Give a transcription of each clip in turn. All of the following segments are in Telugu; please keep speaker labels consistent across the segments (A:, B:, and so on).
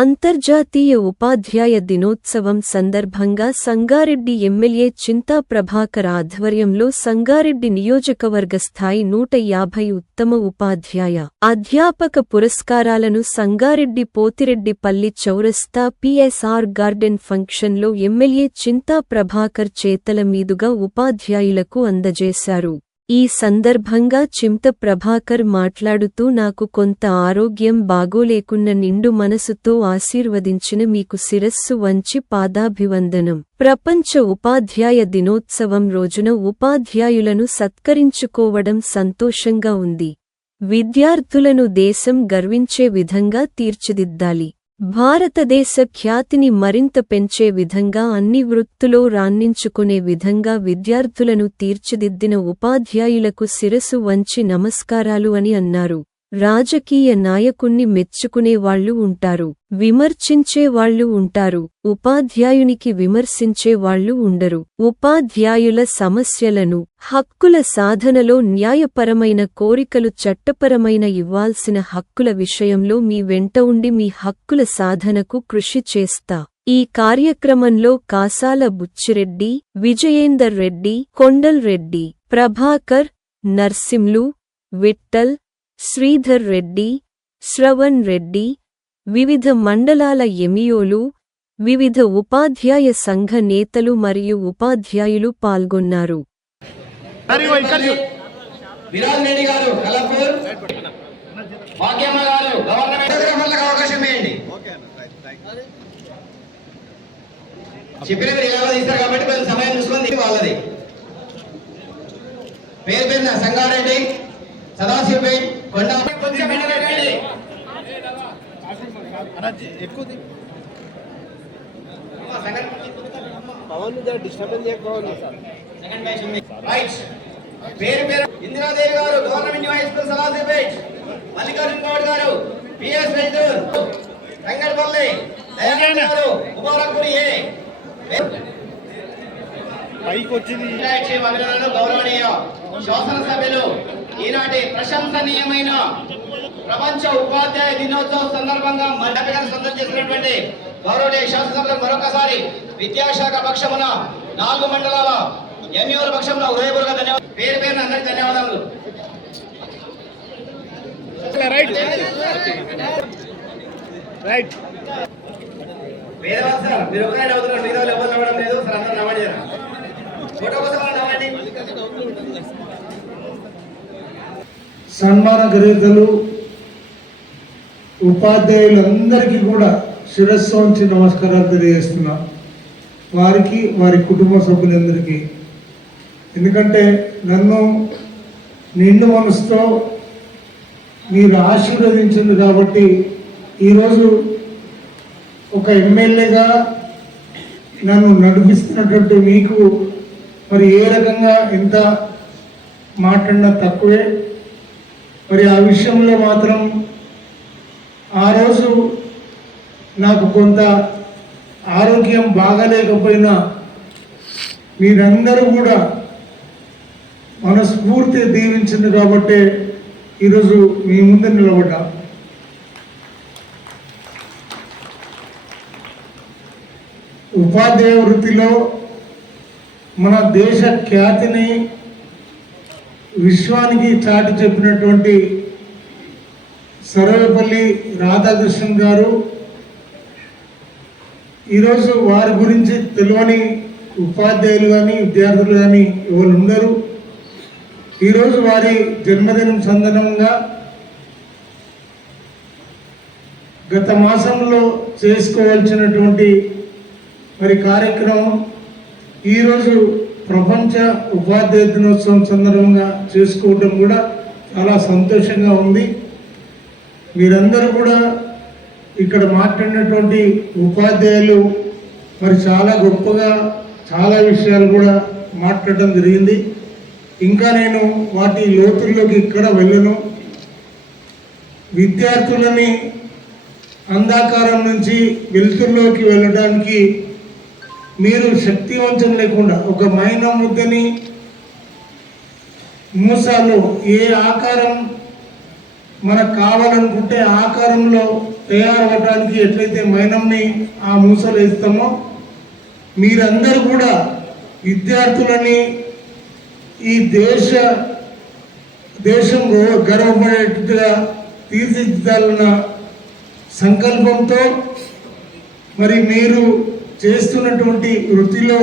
A: అంతర్జాతీయ ఉపాధ్యాయ దినోత్సవం సందర్భంగా సంగారెడ్డి ఎమ్మెల్యే చింతా ప్రభాకర్ ఆధ్వర్యంలో సంగారెడ్డి నియోజకవర్గ స్థాయి నూట యాభై ఉత్తమ ఉపాధ్యాయ అధ్యాపక పురస్కారాలను సంగారెడ్డి పోతిరెడ్డిపల్లి చౌరస్తా పిఎస్ఆర్ గార్డెన్ ఫంక్షన్లో ఎమ్మెల్యే చింతా ప్రభాకర్ చేతల మీదుగా ఉపాధ్యాయులకు అందజేశారు. ఈ సందర్భంగా చింత ప్రభాకర్ మాట్లాడుతూ నాకు కొంత ఆరోగ్యం బాగోలేకున్న నిండు మనసుతో ఆశీర్వదించిన మీకు శిరస్సు వంచి పాదాభివందనం. ప్రపంచ ఉపాధ్యాయ దినోత్సవం రోజున ఉపాధ్యాయులను సత్కరించుకోవడం సంతోషంగా ఉంది. విద్యార్థులను దేశం గర్వించే విధంగా తీర్చిదిద్దాలి. భారతదేశ ఖ్యాతిని మరింత పెంచే విధంగా అన్ని వృత్తులో రాణించుకునే విధంగా విద్యార్థులను తీర్చిదిద్దిన ఉపాధ్యాయులకు శిరసు వంచి నమస్కారాలు అని అన్నారు. రాజకీయ నాయకుణ్ణి మెచ్చుకునే వాళ్ళు ఉంటారు విమర్శించే వాళ్ళు ఉంటారు ఉపాధ్యాయునికి విమర్శించే వాళ్ళు ఉండరు. ఉపాధ్యాయుల సమస్యలను హక్కుల సాధనలో న్యాయపరమైన కోరికలు చట్టపరమైన ఇవ్వాల్సిన హక్కుల విషయంలో మీ వెంట ఉండి మీ హక్కుల సాధనకు కృషి చేస్తా. ఈ కార్యక్రమంలో కాసాల బుచ్చిరెడ్డి విజయేందర్ రెడ్డి కొండల్ రెడ్డి ప్రభాకర్ నర్సింలు విట్టల్ శ్రీధర్ రెడ్డి శ్రవణ్ రెడ్డి వివిధ మండలాల ఎమియోలు వివిధ ఉపాధ్యాయ సంఘ నేతలు మరియు ఉపాధ్యాయులు పాల్గొన్నారు.
B: చెప్పిన మీరు తీస్తారు కాబట్టి కొంచెం సమయం చూసుకొని వాళ్ళది. పేరు పేరున సంగారెడ్డి సదాశివపేట్
C: పవన్ డిస్టర్బెన్స్
B: పేరు పేరు ఇందిరాదేవి గారు government high school Salasipet Mallikarjuna Goud గారు పిఎస్ రైతూర్ రంగడపల్లి దయానంద్ గారు ముబారక్పూర్ ఏ.
C: పైకి వచ్చింది
B: గౌరవనీయ శాసనసభ్యులు ఈనాటి ప్రశంసనీయమైన ప్రపంచ ఉపాధ్యాయ దినోత్సవం సందర్భంగా మధ్యగా సందర్శన చేసినటువంటి గౌరవనీయ శాసనసభ్యులు మరొకసారి విద్యాశాఖ పక్షమున నాలుగు మండలాల ఎంయూల పక్షమున హృదయపూర్వక ధన్యవాదాలు పేరు పేరున అందరికి ధన్యవాదాలు వేదవాస మీరు ఒకరే నవ్వుతున్నారు వాళ్ళు ఎవరు నవ్వడం లేదు సార్ అందరూ నవ్వండి. ఫోటో కోసం నవ్వండి.
D: సన్మాన గ్రహీతలు ఉపాధ్యాయులందరికీ కూడా శిరస్సు వంచి నమస్కారాలు తెలియజేస్తున్నా. వారికి వారి కుటుంబ సభ్యులందరికీ. ఎందుకంటే నన్ను నిండు మనసుతో మీరు ఆశీర్వదించింది కాబట్టి ఈరోజు ఒక ఎమ్మెల్యేగా నన్ను నడిపిస్తున్నటువంటి మీకు మరి ఏ రకంగా ఎంత మాట్లాడినా తక్కువే. మరి ఆ విషయంలో మాత్రం ఆ రోజు నాకు కొంత ఆరోగ్యం బాగాలేకపోయినా మీరందరూ కూడా మనస్ఫూర్తి దీవించింది కాబట్టి ఈరోజు మీ ముందు నిలబడ్డా. ఉపాధ్యాయ వృత్తిలో మన దేశ ఖ్యాతిని విశ్వానికి చాటి చెప్పినటువంటి సర్వేపల్లి రాధాకృష్ణన్ గారు ఈరోజు వారి గురించి తెలియని ఉపాధ్యాయులు కానీ విద్యార్థులు కానీ ఎవరు ఉండరు. ఈరోజు వారి జన్మదినం సందర్భంగా గత మాసంలో చేసుకోవాల్సినటువంటి మరి కార్యక్రమం ఈరోజు ప్రపంచ ఉపాధ్యాయ దినోత్సవం సందర్భంగా చేసుకోవడం కూడా చాలా సంతోషంగా ఉంది. మీరందరూ కూడా ఇక్కడ మాట్లాడినటువంటి ఉపాధ్యాయులు మరి చాలా గొప్పగా చాలా విషయాలు కూడా మాట్లాడడం జరిగింది. ఇంకా నేను వాటి లోతుల్లోకి ఇక్కడ వెళ్ళను. విద్యార్థులని అంధాకారం నుంచి వెలుతుల్లోకి వెళ్ళడానికి మీరు శక్తివంచం లేకుండా ఒక మైన ముద్దని మూసాలో ఏ ఆకారం మనకు కావాలనుకుంటే ఆకారంలో తయారవడానికి ఎట్లయితే మైనంని ఆ మూసలు వేస్తామో మీరందరూ కూడా విద్యార్థులని ఈ దేశ దేశం గర్వపడేట్టుగా తీర్చిదిద్దాలన్న సంకల్పంతో మరి మీరు చేస్తున్నటువంటి వృత్తిలో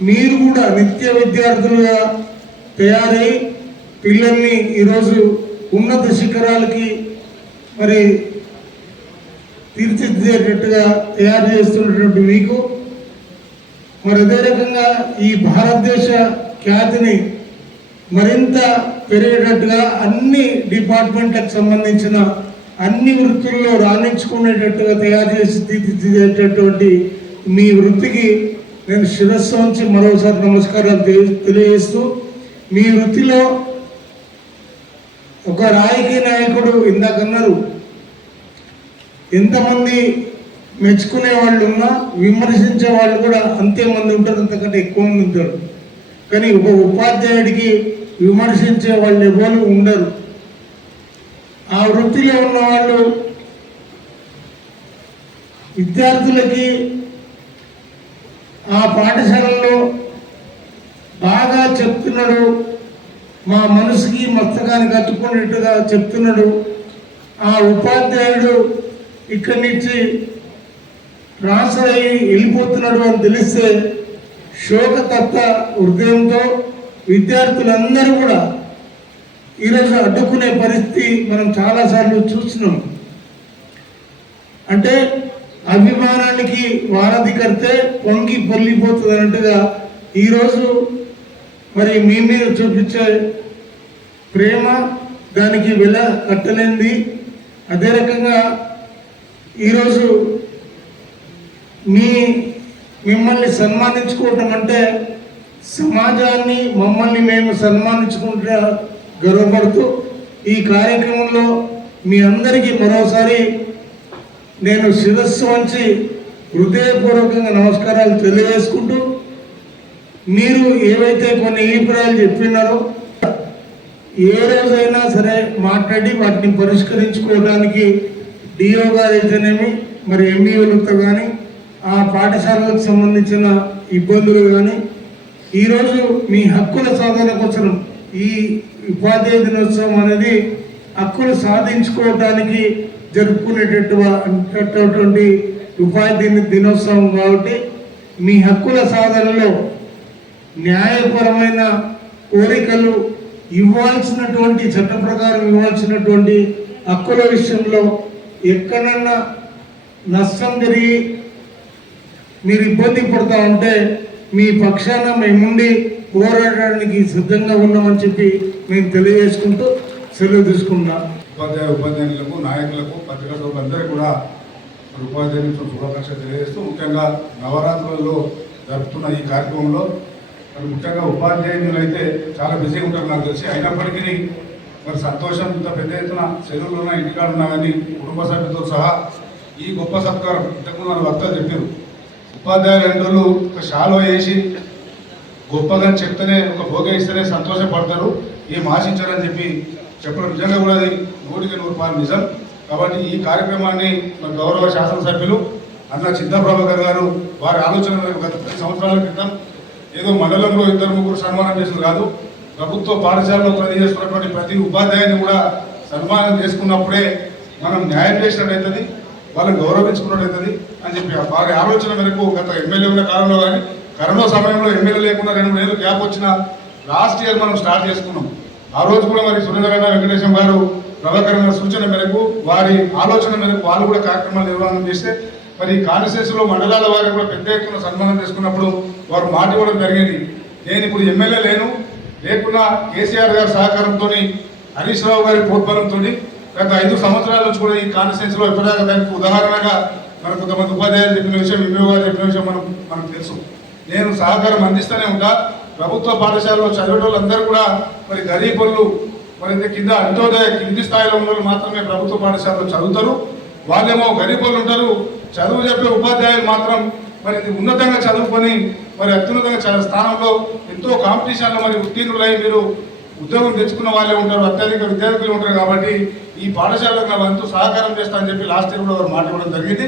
D: మీరు కూడా నిత్య విద్యార్థులుగా తయారై పిల్లల్ని ఈరోజు ఉన్నత శిఖరాలకి మరి తీర్చిదిద్దేటట్టుగా తయారు చేస్తున్నటువంటి మీకు. మరి అదే రకంగా ఈ భారతదేశ ఖ్యాతిని మరింత పెరిగేటట్టుగా అన్ని డిపార్ట్మెంట్లకు సంబంధించిన అన్ని వృత్తుల్లో రాణించుకునేటట్టుగా తయారు చేసి తీర్చిదిద్దేటటువంటి మీ వృత్తికి నేను శిరస్సు నుంచి మరోసారి నమస్కారాలు తెలి- తెలియజేస్తూ మీ వృత్తిలో ఒక రాజకీయ నాయకుడు ఇందాకన్నారు ఎంతమంది మెచ్చుకునే వాళ్ళు ఉన్నా విమర్శించే వాళ్ళు కూడా అంతే మంది ఉంటారు అంతకంటే ఎక్కువ మంది ఉంటారు. కానీ ఒక ఉపాధ్యాయుడికి విమర్శించే వాళ్ళు ఎవరు ఉండరు. ఆ వృత్తిలో ఉన్న వాళ్ళు విద్యార్థులకి ఆ పాఠశాలలో బాగా చెప్తున్నాడు. మా మనసుకి మస్తకానికి కట్టుకునేట్టుగా చెప్తున్నాడు. ఆ ఉపాధ్యాయుడు ఇక్కడి నుంచి ట్రాన్స్ఫర్ అయ్యి వెళ్ళిపోతున్నాడు అని తెలిస్తే శోకతత్వ హృదయంతో విద్యార్థులందరూ కూడా ఈరోజు అడ్డుకునే పరిస్థితి మనం చాలాసార్లు చూస్తున్నాం. అంటే అభిమానానికి వారధి కడితే పొంగి పొల్లిపోతుంది అన్నట్టుగా ఈరోజు మరి మీ మీద చూపించే ప్రేమ దానికి వెల కట్టలేంది అదే రకంగా ఈరోజు మీ మిమ్మల్ని సన్మానించుకోవటం అంటే సమాజాన్ని మమ్మల్ని మేము సన్మానించుకుంటా గర్వపడుతూ ఈ కార్యక్రమంలో మీ అందరికీ మరోసారి నేను శిరస్సు వంచి హృదయపూర్వకంగా నమస్కారాలు తెలియజేసుకుంటూ మీరు ఏవైతే కొన్ని అభిప్రాయాలు చెప్పినారో ఏ రోజైనా సరే మాట్లాడి వాటిని పరిష్కరించుకోవడానికి డిఓ గారు అయితేనేమి మరి ఎంఈఓలతో కానీ ఆ పాఠశాలలకు సంబంధించిన ఇబ్బందులు కానీ ఈరోజు మీ హక్కుల సాధన కోసం ఈ ఉపాధ్యాయ దినోత్సవం అనేది హక్కులు సాధించుకోవడానికి జరుపుకునేటటువంటి ఉపాధి దినోత్సవం కాబట్టి మీ హక్కుల సాధనలో న్యాయపరమైన కోరికలు ఇవ్వాల్సినటువంటి చట్ట ప్రకారం ఇవ్వాల్సినటువంటి హక్కుల విషయంలో ఎక్కడన్నా నష్టం జరిగి మీరు ఇబ్బంది పడుతూ ఉంటే మీ పక్షాన మేముండి పోరాడడానికి సిద్ధంగా ఉన్నామని చెప్పి మేము తెలియజేసుకుంటూ సెలవు తీసుకుంటున్నాం.
E: ఉపాధ్యాయ ఉపాధ్యాయులకు నాయకులకు పత్రికా సోదరులందరికీ కూడా మరి ఉపాధ్యాయ శుభాకాంక్షలు తెలియజేస్తూ ముఖ్యంగా నవరాత్రులలో జరుపుతున్న ఈ కార్యక్రమంలో మరి ముఖ్యంగా ఉపాధ్యాయులు అయితే చాలా బిజీగా ఉంటారు నాకు తెలిసి. అయినప్పటికీ మరి సంతోషం ఇంత పెద్ద ఎత్తున సెలవులు ఉన్నా ఇంటికాడ ఉన్నా కానీ కుటుంబ సభ్యులతో సహా ఈ గొప్ప సత్కారం ఇంతకుముందు మన వక్తలు చెప్పారు. ఉపాధ్యాయులు ఎండోళ్ళు ఒక షాలో వేసి గొప్పగా చెప్తేనే ఒక భోగ ఇస్తేనే సంతోషపడతారు. ఏం ఆశించారని చెప్పి చెప్పడం నిజంగా కూడా అది నూటికి నూరు పాలు నిజం. కాబట్టి ఈ కార్యక్రమాన్ని మన గౌరవ శాసనసభ్యులు అన్న చిత్తప్రభాకర్ గారు వారి ఆలోచన మేరకు గత పది సంవత్సరాల క్రితం ఏదో మండలంలో ఇద్దరు ముగ్గురు సన్మానం చేసింది కాదు ప్రభుత్వ పాఠశాలలో పనిచేస్తున్నటువంటి ప్రతి ఉపాధ్యాయుని కూడా సన్మానం చేసుకున్నప్పుడే మనం న్యాయం చేసినట్టు అవుతుంది వాళ్ళని గౌరవించుకున్నట్టయితుంది అని చెప్పి వారి ఆలోచన మేరకు గత ఎమ్మెల్యే ఉన్న కాలంలో కానీ కరోనా సమయంలో ఎమ్మెల్యే లేకుండా రెండు నెలలు గ్యాప్ వచ్చిన లాస్ట్ ఇయర్ మనం స్టార్ట్ చేసుకున్నాం. ఆ రోజు కూడా మరి సురేంద్రగడ్డ వెంకటేశం గారు ప్రభాకర్ సూచన మేరకు వారి ఆలోచన మేరకు వాళ్ళు కూడా కార్యక్రమాలు నిర్వహణ చేస్తే మరి కాన్స్టిట్యూన్సీలో మండలాల వారు కూడా పెద్ద ఎత్తున సన్మానం చేసుకున్నప్పుడు వారు మాట ఇవ్వడం జరిగింది. నేను ఇప్పుడు ఎమ్మెల్యే లేను. లేకున్నా కేసీఆర్ గారి సహకారంతో హరీష్ రావు గారి ప్రోత్సాహంతో గత ఐదు సంవత్సరాల నుంచి కూడా ఈ కాన్స్టిట్యూన్సీలో ఎప్పటిదాకా దానికి ఉదాహరణగా మనకు కొంతమంది ఉపాధ్యాయులు చెప్పిన విషయం ఎంఏ గారు చెప్పిన విషయం మనం మనకు తెలుసు. నేను సహకారం అందిస్తూనే ఉంటా. ప్రభుత్వ పాఠశాలలో చదివేటోళ్ళందరూ కూడా మరి గరీబులు మరి కింద అంత్యోదయ కింది స్థాయిలో ఉన్న వాళ్ళు మాత్రమే ప్రభుత్వ పాఠశాలలో చదువుతారు. వాళ్ళేమో గరీబులు ఉంటారు. చదువు చెప్పే ఉపాధ్యాయులు మాత్రం మరి ఇది ఉన్నతంగా చదువుకొని మరి అత్యున్నతంగా స్థానంలో ఎంతో కాంపిటీషన్లో మరి ఉత్తీర్ణులై మీరు ఉద్యోగం తెచ్చుకున్న వాళ్ళే ఉంటారు. అత్యధిక విద్యార్థులు ఉంటారు కాబట్టి ఈ పాఠశాలకు నా వంతు సహకారం చేస్తా అని చెప్పి లాస్ట్ ఇయర్ కూడా వారు మాట జరిగింది.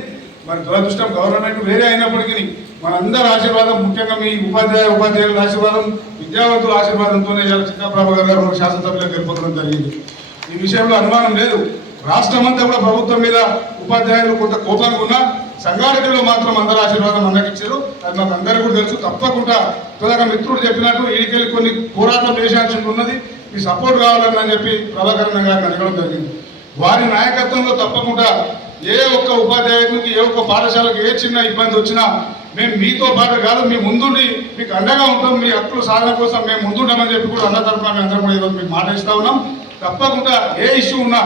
E: మరి దురదృష్టం గవర్నమెంట్ వేరే అయినప్పటికీ మనందరి ఆశీర్వాదం ముఖ్యంగా మీ ఉపాధ్యాయ ఉపాధ్యాయుల ఆశీర్వాదం విద్యావంతుల ఆశీర్వాదంతోనే ఇవాళ చిన్న గారు మన శాసనసభ్యులకు గెలుపొందడం జరిగింది. ఈ విషయంలో అనుమానం లేదు. రాష్ట్రం అంతా కూడా ప్రభుత్వం మీద ఉపాధ్యాయులు కొంత కోపానికి ఉన్నా సంగారెడ్డిలో మాత్రం అందరూ ఆశీర్వాదం అందకిచ్చారు. అది మాకు అందరికీ కూడా తెలుసు. తప్పకుండా త్వరగా మిత్రుడు చెప్పినట్టు ఈడికెళ్ళి కొన్ని పోరాటం చేయాల్సి ఉన్నది. మీ సపోర్ట్ కావాలని అని చెప్పి ప్రభాకరణ గారిని అడగడం జరిగింది. వారి నాయకత్వంలో తప్పకుండా ఏ ఒక్క ఉపాధ్యాయునికి ఏ ఒక్క పాఠశాలకు ఏ చిన్న ఇబ్బంది వచ్చినా మేము మీతో పాటు కాదు మీ ముందుండి మీకు అండగా ఉంటాం మీ హక్కులు సాధన కోసం మేము ముందుంటామని చెప్పి కూడా అన్న తరఫున మేము అందరం కూడా ఈరోజు మీకు మాట ఇస్తా ఉన్నాం. తప్పకుండా ఏ ఇష్యూ ఉన్నా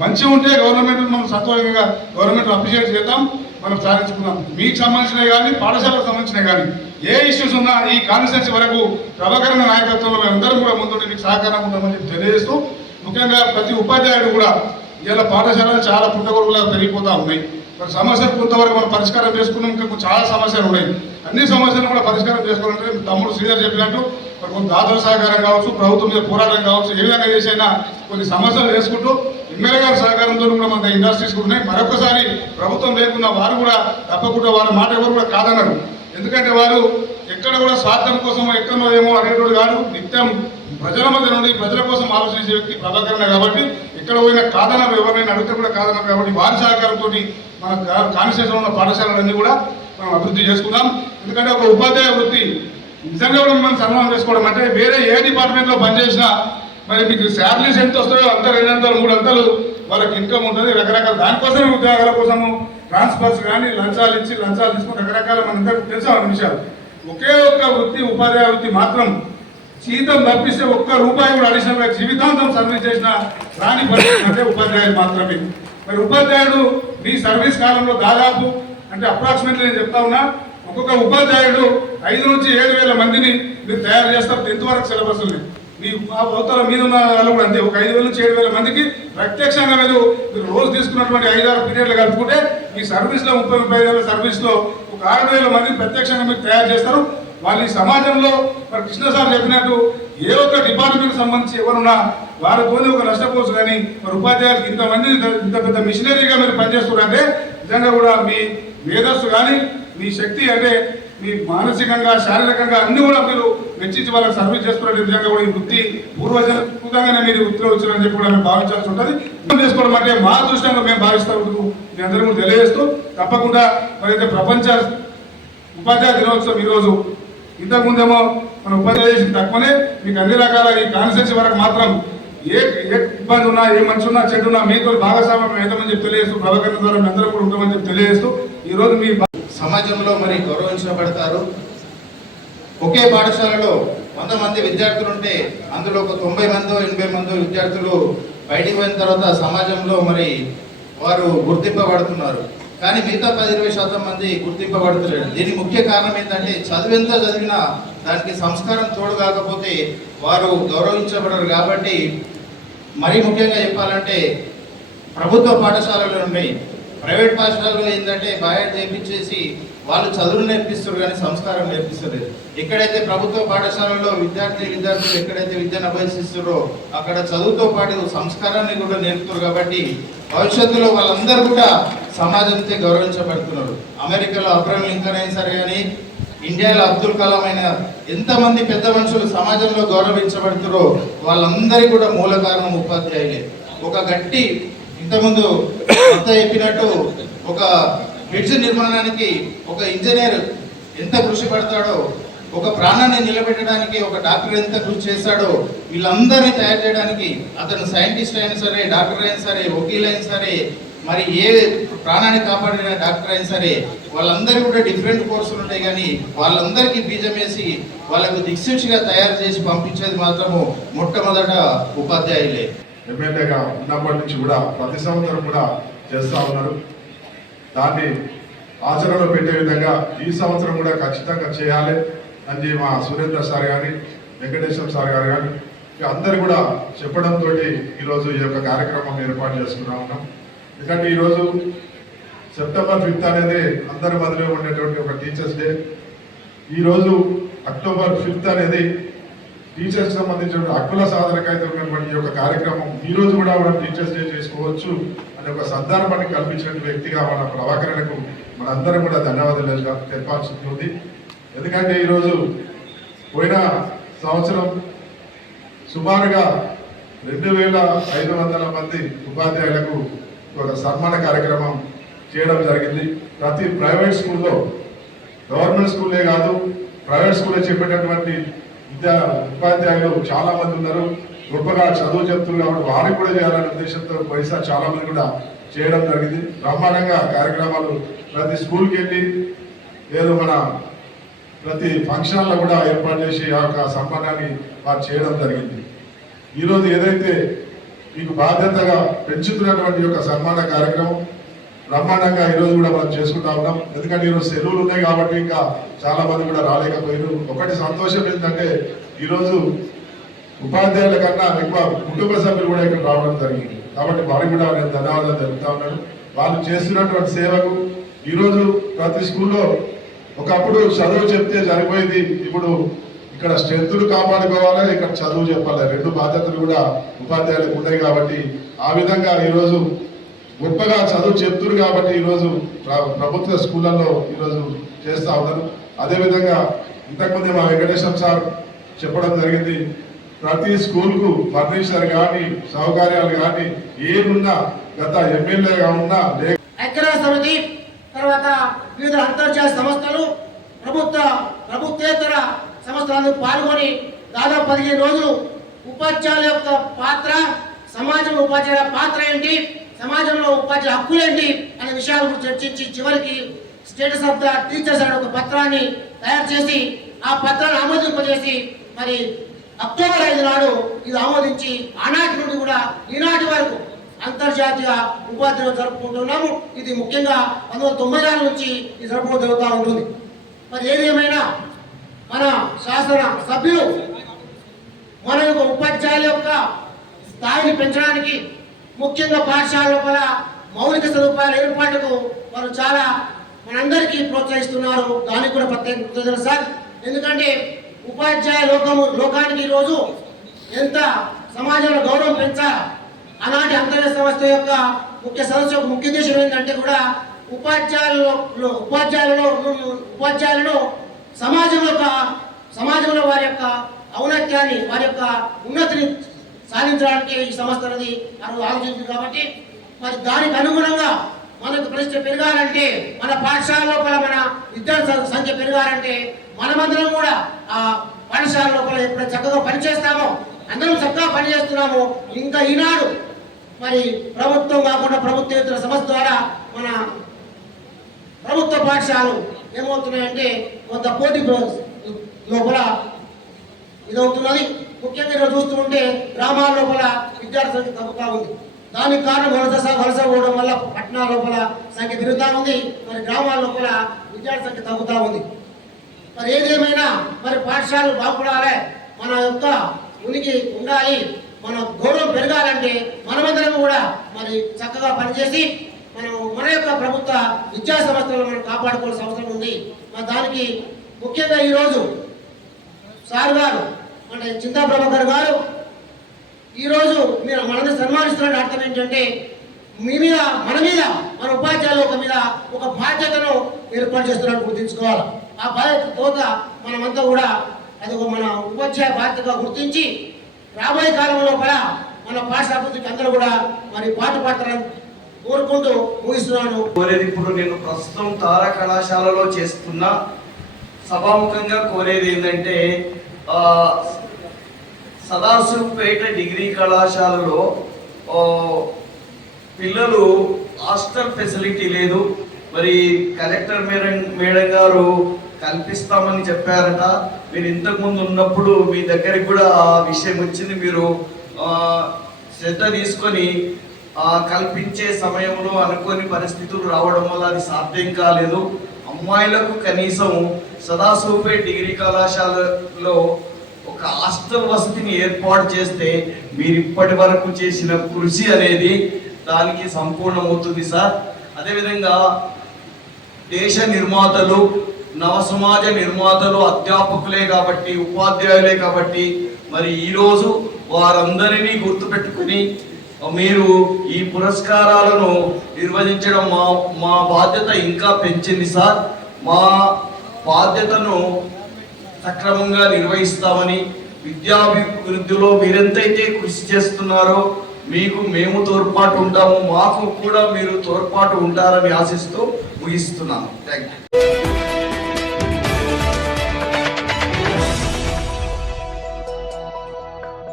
E: మంచిగా ఉంటే గవర్నమెంట్ మనం సంతోషంగా గవర్నమెంట్ అప్రిషియేట్ చేద్దాం మనం సాధించుకున్నాం. మీకు సంబంధించినవి కానీ పాఠశాలకు సంబంధించినవి కానీ ఏ ఇష్యూస్ ఉన్నా ఈ కాన్స్టిట్యూన్సీ వరకు ప్రభకరణ నాయకత్వంలో మేమందరం కూడా ముందుండి మీకు సహకారం ఉంటామని తెలియజేస్తూ ముఖ్యంగా ప్రతి ఉపాధ్యాయుడు కూడా ఇలా పాఠశాలలు చాలా పుట్టగొడుగులా పెరిగిపోతూ ఉన్నాయి. మరి సమస్యలు కొంతవరకు మనం పరిష్కారం చేసుకున్నాం ఇంకా చాలా సమస్యలు ఉన్నాయి. అన్ని సమస్యలు కూడా పరిష్కారం చేసుకోవాలంటే తమ్ముడు శ్రీధర్ చెప్పినట్టు మరి కొంత దాతల సహకారం కావచ్చు ప్రభుత్వం మీద పోరాటం కావచ్చు ఏ విధంగా చేసైనా కొన్ని సమస్యలు వేసుకుంటూ ఎమ్మెల్యే గారి సహకారంతో కూడా మన ఇండస్ట్రీస్ కూడా ఉన్నాయి. మరొకసారి ప్రభుత్వం లేకుండా వారు కూడా తప్పకుండా వారి మాట ఎవరు కూడా కాదన్నారు ఎందుకంటే వారు ఎక్కడ కూడా స్వార్థం కోసం ఎక్కడో ఏమో అనేటోడు కాదు. నిత్యం ప్రజల మధ్య నుండి ప్రజల కోసం ఆలోచించే వ్యక్తి ప్రభాకరణ కాబట్టి ఇక్కడ పోయిన కాదన్నారు ఎవరినైనా అడిగితే కూడా కాదన్నారు కాబట్టి వారి సహకారంతో మన కాన్స్టిట్యూషన్ ఉన్న పాఠశాలలన్నీ కూడా మనం అభివృద్ధి చేసుకుందాం. ఎందుకంటే ఒక ఉపాధ్యాయ వృత్తి నిజంగా కూడా మనం సన్మానం చేసుకోవడం అంటే వేరే ఏ డిపార్ట్మెంట్లో పనిచేసినా మరి మీకు శాలరీస్ ఎంత వస్తాయో అంత రెండు వందలు మూడు వందలు వాళ్ళకి ఇన్కమ్ ఉంటుంది. రకరకాల దానికోసమే ఉద్యోగాల కోసము ట్రాన్స్ఫర్స్ కానీ లంచాలు ఇచ్చి లంచాలు తీసుకుని రకరకాల మనందరికీ తెలుసు ఆ నిమిషాలు ఒకే ఒక్క వృత్తి ఉపాధ్యాయ వృత్తి మాత్రం జీతం తప్పిస్తే ఒక్క రూపాయి కూడా అడిషనల్గా జీవితాంతం సర్వీస్ చేసిన రాని పరిస్థితి అంటే ఉపాధ్యాయుడు మాత్రమే. మరి ఉపాధ్యాయుడు మీ సర్వీస్ కాలంలో దాదాపు అంటే అప్రాక్సిమేట్లీ నేను చెప్తా ఉన్నా ఒక్కొక్క ఉపాధ్యాయుడు ఐదు నుంచి ఏడు వేల మందిని మీరు తయారు చేస్తారు టెన్త్ వరకు సిలబస్ మీ అవతల మీద ఉన్న వాళ్ళు కూడా అంతే ఒక ఐదు వేల నుంచి ఏడు వేల మందికి ప్రత్యక్షంగా మీరు మీరు రోజు తీసుకున్నటువంటి ఐదు ఆరు పీరియడ్లు కలుపుకుంటే మీ సర్వీస్లో ముప్పై ముప్పై ఐదు వేల సర్వీస్లో ఒక ఆరు వేల మందిని ప్రత్యక్షంగా మీరు తయారు చేస్తారు. వాళ్ళు ఈ సమాజంలో మరి కృష్ణ సార్ చెప్పినట్టు ఏ ఒక్క డిపార్ట్మెంట్ సంబంధించి ఎవరున్నా వారు పోతే ఒక నష్టపోవచ్చు కానీ మరి ఉపాధ్యాయులకు ఇంతమంది ఇంత- పెద్ద మిషనరీగా మీరు పనిచేస్తున్నారంటే నిజంగా కూడా మీ మేధస్సు కానీ మీ శక్తి అంటే మీ మానసికంగా శారీరకంగా అన్ని కూడా మీరు మెచ్చించి వాళ్ళకి సర్వీస్ చేస్తున్నట్టు నిజంగా కూడా ఈ వృత్తి పూర్వజంగానే మీరు వృత్తిలో వచ్చారని చెప్పి కూడా మేము భావించాల్సి ఉంటుంది. చేసుకోవడం అంటే మా దృష్టంగా మేము భావిస్తాం మీ అందరూ కూడా తెలియజేస్తూ తప్పకుండా మరి ప్రపంచ ఉపాధ్యాయ దినోత్సవం ఈరోజు ఇంతకుముందేమో మన ఉపాధ్యాయులు తక్కువనే మీకు అన్ని రకాల ఈ కాన్స్టిట్యూన్సీ వరకు మాత్రం ఏ ఏ ఇబ్బంది ఉన్నా ఏ మనిషి ఉన్నా చెడు ఉన్నా మీతో భాగస్వామ్యం అవుతామని చెప్పి తెలియజేస్తూ ప్రభాకరణ ద్వారా మీ అందరూ కూడా ఉంటామని చెప్పి తెలియజేస్తూ ఈరోజు మీ
B: సమాజంలో మరి గౌరవించబడతారు. ఒకే పాఠశాలలో వంద మంది విద్యార్థులు ఉంటే అందులో ఒక తొంభై మందో ఎనభై మందో విద్యార్థులు బయటికి పోయిన తర్వాత సమాజంలో మరి వారు గుర్తింపబడుతున్నారు. కానీ మిగతా పది ఇరవై శాతం మంది గుర్తింపబడుతున్నారు దీనికి ముఖ్య కారణం ఏంటంటే చదివెంత చదివినా దానికి సంస్కారం తోడు కాకపోతే వారు గౌరవించబడరు కాబట్టి మరీ ముఖ్యంగా చెప్పాలంటే ప్రభుత్వ పాఠశాలలు ఉన్నాయి. ప్రైవేట్ పాఠశాలలో ఏంటంటే బాయ్ చేపించేసి వాళ్ళు చదువులు నేర్పిస్తారు కానీ సంస్కారం నేర్పిస్తలేదు. ఎక్కడైతే ప్రభుత్వ పాఠశాలలో విద్యార్థి విద్యార్థులు ఎక్కడైతే విద్యను అభ్యసిస్తారో అక్కడ చదువుతో పాటు సంస్కారాన్ని కూడా నేర్పుతారు కాబట్టి భవిష్యత్తులో వాళ్ళందరూ కూడా సమాజంతో గౌరవించబడుతున్నారు. అమెరికాలో అబ్రహం లింకన్ అయినా సరే కానీ ఇండియాలో అబ్దుల్ కలాం అయిన ఎంతమంది పెద్ద మనుషులు సమాజంలో గౌరవించబడుతారో వాళ్ళందరికీ కూడా మూల కారణం ఉపాధ్యాయులే. ఒక గట్టి ఇంతకుముందు అంత చెప్పినట్టు ఒక బ్రిడ్జ్ నిర్మాణానికి ఒక ఇంజనీర్ ఎంత కృషి పడతాడో ఒక ప్రాణాన్ని నిలబెట్టడానికి ఒక డాక్టర్ ఎంత కృషి చేస్తాడో వీళ్ళందరినీ తయారు చేయడానికి అతను సైంటిస్ట్ అయినా సరే డాక్టర్ అయినా సరే వకీల్ అయినా సరే మరి ఏ ప్రాణాన్ని కాపాడిన డాక్టర్ అయినా సరే వాళ్ళందరికీ కూడా డిఫరెంట్ కోర్సులు ఉంటాయి కానీ వాళ్ళందరికీ బీజం వేసి వాళ్ళకు దిక్సూచిగా తయారు చేసి పంపించేది మాత్రము మొట్టమొదట ఉపాధ్యాయులే.
E: ఎమ్మెల్యేగా ఉన్నప్పటి నుంచి కూడా ప్రతి సంవత్సరం కూడా చేస్తూ ఉన్నారు. దాన్ని ఆచరణలో పెట్టే విధంగా ఈ సంవత్సరం కూడా ఖచ్చితంగా చేయాలి. అని మా సురేంద్ర సార్ కానీ వెంకటేశ్వర సార్ గారు కానీ ఇక అందరు కూడా చెప్పడంతో ఈరోజు ఈ యొక్క కార్యక్రమం ఏర్పాటు చేసుకున్నా ఉన్నాం. ఎందుకంటే ఈరోజు సెప్టెంబర్ ఫిఫ్త్ అనేది అందరి మధ్యలో ఉండేటువంటి ఒక టీచర్స్ డే. ఈరోజు అక్టోబర్ ఫిఫ్త్ అనేది
F: టీచర్స్ సంబంధించిన హక్కుల సాధనకైతే ఉన్నటువంటి ఈ యొక్క కార్యక్రమం ఈరోజు కూడా మనం టీచర్స్ డే చేసుకోవచ్చు. అనే ఒక సందర్భాన్ని కల్పించిన వ్యక్తిగా మన ప్రభాకరణకు మనందరం కూడా ధన్యవాదాలు తెలపాల్సి ఉంది ఎందుకంటే ఈరోజు పోయిన సంవత్సరం సుమారుగా రెండు వేల ఐదు వందల మంది ఉపాధ్యాయులకు ఒక సన్మాన కార్యక్రమం చేయడం జరిగింది. ప్రతి ప్రైవేట్ స్కూల్లో గవర్నమెంట్ స్కూలే కాదు ప్రైవేట్ స్కూల్లో చెప్పేటటువంటి విద్యా ఉపాధ్యాయులు చాలామంది ఉన్నారు. గొప్పగా చదువు చెప్తున్నారు కాబట్టి వారికి కూడా చేయాలనే ఉద్దేశంతో పైసా చాలా మంది కూడా చేయడం జరిగింది. బ్రహ్మాండంగా కార్యక్రమాలు ప్రతి స్కూల్కి వెళ్ళి లేదు మన ప్రతి ఫంక్షన్లో కూడా ఏర్పాటు చేసి ఆ యొక్క సన్మానాన్ని వారు చేయడం జరిగింది. ఈరోజు ఏదైతే మీకు బాధ్యతగా పెంచుతున్నటువంటి యొక్క సన్మాన కార్యక్రమం బ్రహ్మాండంగా ఈరోజు కూడా మనం చేసుకుంటా ఉన్నాం. ఎందుకంటే ఈరోజు సెలవులు ఉన్నాయి కాబట్టి ఇంకా చాలా మంది కూడా రాలేకపోయారు ఒకటి సంతోషం ఏంటంటే ఈరోజు ఉపాధ్యాయుల కన్నా ఎక్కువ కుటుంబ సభ్యులు కూడా ఇక్కడ రావడం జరిగింది. కాబట్టి వారికి కూడా నేను ధన్యవాదాలు తెలుపుతా ఉన్నాను వాళ్ళు చేస్తున్నటువంటి సేవకు ఈరోజు ప్రతి స్కూల్లో ఒకప్పుడు చదువు చెప్తే సరిపోయింది ఇప్పుడు ఇక్కడ స్ట్రెంత్లు కాపాడుకోవాలి ఇక్కడ చదువు చెప్పాలి? రెండు బాధ్యతలు కూడా ఉపాధ్యాయులకు ఉన్నాయి కాబట్టి ఆ విధంగా ఈరోజు గొప్పగా చదువు చెప్తున్నారు కాబట్టి ఈరోజు ప్రభుత్వ స్కూళ్ళల్లో ఈరోజు చేస్తా ఉన్నారు. అదేవిధంగా ఇంతకుముందే మా వెంకటేశ్వర సార్ చెప్పడం జరిగింది. ప్రతి స్కూల్కు ఫర్నిచర్ కానీ సౌకర్యాలు కానీ ఏమున్నా గత ఎమ్మెల్యేగా ఉన్నా లేక
G: ఐక్యరాజ్య సమితి తర్వాత వివిధ అంతర్జాతీయ సంస్థలు ప్రభుత్వ ప్రభుత్వేతర సంస్థలు పాల్గొని దాదాపు పదిహేను రోజులు ఉపాధ్యాయుల యొక్క పాత్ర సమాజంలో ఉపాధ్యాయుల పాత్ర ఏంటి సమాజంలో ఉపాధ్యాయుల హక్కులేంటి అనే విషయాల గురించి చర్చించి చివరికి స్టేటస్ ఆఫ్ ద టీచర్స్ అనే ఒక పత్రాన్ని తయారు చేసి ఆ పత్రాన్ని ఆమోదింపజేసి మరి అక్టోబర్ ఐదు నాడు ఇది ఆమోదించి ఆనాటి నుండి కూడా ఈనాటి వరకు అంతర్జాతీయ ఉపాధ్యాయులు జరుపుకుంటున్నాము. ఇది ముఖ్యంగా పంతొమ్మిది వందల తొంభై నాలుగు నుంచి ఇది జరుపుకోవడం జరుగుతూ ఉంటుంది. మరి ఏదేమైనా మన శాసన సభ్యులు మన యొక్క ఉపాధ్యాయుల యొక్క స్థాయిని పెంచడానికి ముఖ్యంగా పాఠశాల లోపల మౌలిక సదుపాయాల ఏర్పాటుకు వారు చాలా మనందరికీ ప్రోత్సహిస్తున్నారు. దానికి కూడా ప్రత్యేక కృతజ్ఞత సార్. ఎందుకంటే ఉపాధ్యాయ లోకము లోకానికి ఈరోజు ఎంత సమాజంలో గౌరవం పెంచాలి అలాంటి అంతర్జాతీయ సంస్థ యొక్క ముఖ్య సదస్సు యొక్క ముఖ్య ఉద్దేశం ఏంటంటే కూడా ఉపాధ్యాయులలో ఉపాధ్యాయులలో ఉపాధ్యాయులను సమాజంలో యొక్క సమాజంలో వారి యొక్క ఔన్నత్యాన్ని వారి యొక్క ఉన్నతిని సాధించడానికి ఈ సంస్థ అనేది ఆ ఆలోచించింది కాబట్టి మరి దానికి అనుగుణంగా మనకు ప్రశ్న పెరగాలంటే మన పాఠశాల లోపల మన విద్యార్థుల సంఖ్య పెరగాలంటే మనమందరం కూడా ఆ పాఠశాల లోపల ఎప్పుడైతే చక్కగా పనిచేస్తామో అందరం చక్కగా పనిచేస్తున్నాము. ఇంకా ఈనాడు మరి ప్రభుత్వం కాకుండా ప్రభుత్వేతర సంస్థ ద్వారా మన ప్రభుత్వ పాఠశాలలు ఏమవుతున్నాయంటే కొంత పోటీ లోపల ఇదవుతున్నది. ముఖ్యంగా ఈరోజు చూస్తూ ఉంటే గ్రామాల లోపల విద్యార్థుల సంఖ్య తగ్గుతూ ఉంది. దానికి కారణం వలస వలస పోవడం వల్ల పట్టణాల లోపల సంఖ్య పెరుగుతూ ఉంది. మరి గ్రామాల లోపల విద్యార్థి సంఖ్య తగ్గుతూ ఉంది. మరి ఏదేమైనా మరి పాఠశాలలు బాగుపడాలి మన యొక్క ఉనికి ఉండాలి మన గౌరవం పెరగాలంటే మనమందరం కూడా మరి చక్కగా పనిచేసి మనం మన యొక్క ప్రభుత్వ విద్యా సంస్థలను మనం కాపాడుకోవాల్సిన అవసరం ఉంది. మరి దానికి ముఖ్యంగా ఈరోజు సార్ గారు అంటే చింతా ప్రభాకర్ గారు ఈరోజు మీరు మనల్ని సన్మానిస్తున్న అర్థం ఏంటంటే మీ మీద మన మీద మన ఉపాధ్యాయుల ఒక మీద ఒక బాధ్యతను ఏర్పాటు చేస్తున్నట్టు గుర్తించుకోవాలి. ఆ బాధ్యత పోత మనమంతా కూడా అది ఒక మన ఉపాధ్యాయ బాధ్యతగా గుర్తించి రాబోయే కాలంలో కూడా మన పాఠ అభివృద్ధికి అందరూ కూడా మరి పాటు పాడతారని కోరుకుంటూ ముగిస్తున్నాను.
H: కోరేది ఇప్పుడు నేను ప్రస్తుతం తారా కళాశాలలో చేస్తున్న సభాముఖంగా కోరేది ఏంటంటే సదాశివపేట డిగ్రీ కళాశాలలో పిల్లలు హాస్టల్ ఫెసిలిటీ లేదు. మరి కలెక్టర్ మేడం మేడం గారు కల్పిస్తామని చెప్పారట. మీరు ఇంతకు ముందు ఉన్నప్పుడు మీ దగ్గరికి కూడా ఆ విషయం వచ్చింది. మీరు శ్రద్ధ తీసుకొని ఆ, కల్పించే సమయంలో అనుకోని పరిస్థితులు రావడం వల్ల అది సాధ్యం కాలేదు. అమ్మాయిలకు కనీసం సదాశివపేట డిగ్రీ కళాశాలలో ఒక హాస్టల్ వసతిని ఏర్పాటు చేస్తే మీరు ఇప్పటి వరకు చేసిన కృషి అనేది దానికి సంపూర్ణమవుతుంది సార్. అదేవిధంగా దేశ నిర్మాతలు నవ సమాజ నిర్మాతలు అధ్యాపకులే కాబట్టి ఉపాధ్యాయులే కాబట్టి మరి ఈరోజు వారందరినీ గుర్తుపెట్టుకుని మీరు ఈ పురస్కారాలను నిర్వహించడం మా మా బాధ్యత ఇంకా పెంచింది సార్. మా బాధ్యతను సక్రమంగా నిర్వహిస్తామని విద్యాభివృద్ధిలో మీరెంతైతే కృషి చేస్తున్నారో మీకు మేము తోడ్పాటు ఉంటాము మాకు కూడా మీరు తోడ్పాటు ఉంటారని ఆశిస్తూ ముగిస్తున్నాను. Thank you